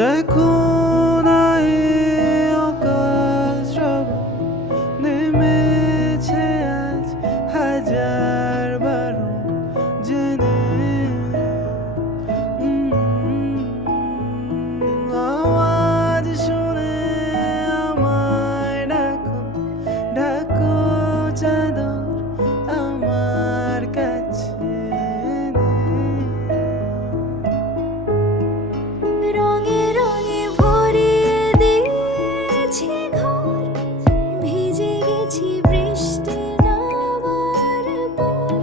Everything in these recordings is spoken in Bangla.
দেখো না এ অকাল শ্রাবণ নেমেছে আজ হাজার বারণ জেনে আওয়াজ শুনে আমায় ডাকো ডাকো চাদর আমার কাছে রঙে রঙে ভরিয়ে দিয়েছি ঘর, ভিজে গেছি বৃষ্টি নামার পর।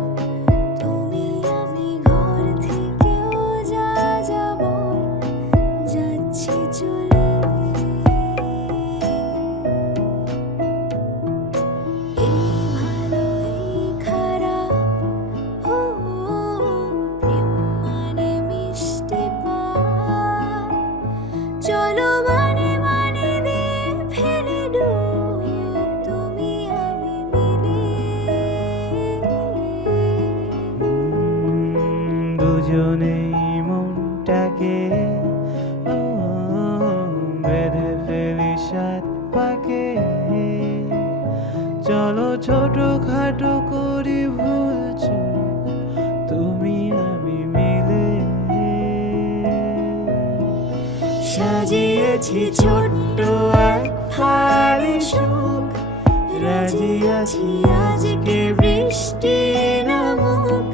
তুমি আমি ঘর থেকেও যা যাবর, যাচ্ছি চলে। এই ভালো এই খারাপ, ও প্রেম মানে মিষ্টি পান। চলো মানে মানে দিয়ে ফেলে ডুব, তুমি আমি মিলে। দুজনেই মনটাকে বেঁধে ফেলি সাত পাকে। চলো ছোটখাটো করি ভুল চুক, তুমি আমি মিলে। সাজিয়েছি ছোট্ট এক ফালি সুখ, রাজি আছি আজকে বৃষ্টি নামুক।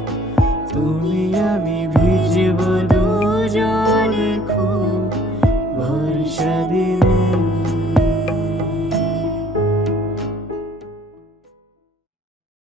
তুমি আমি ভিজব দুজনে খুব, ভরসা দিয়ে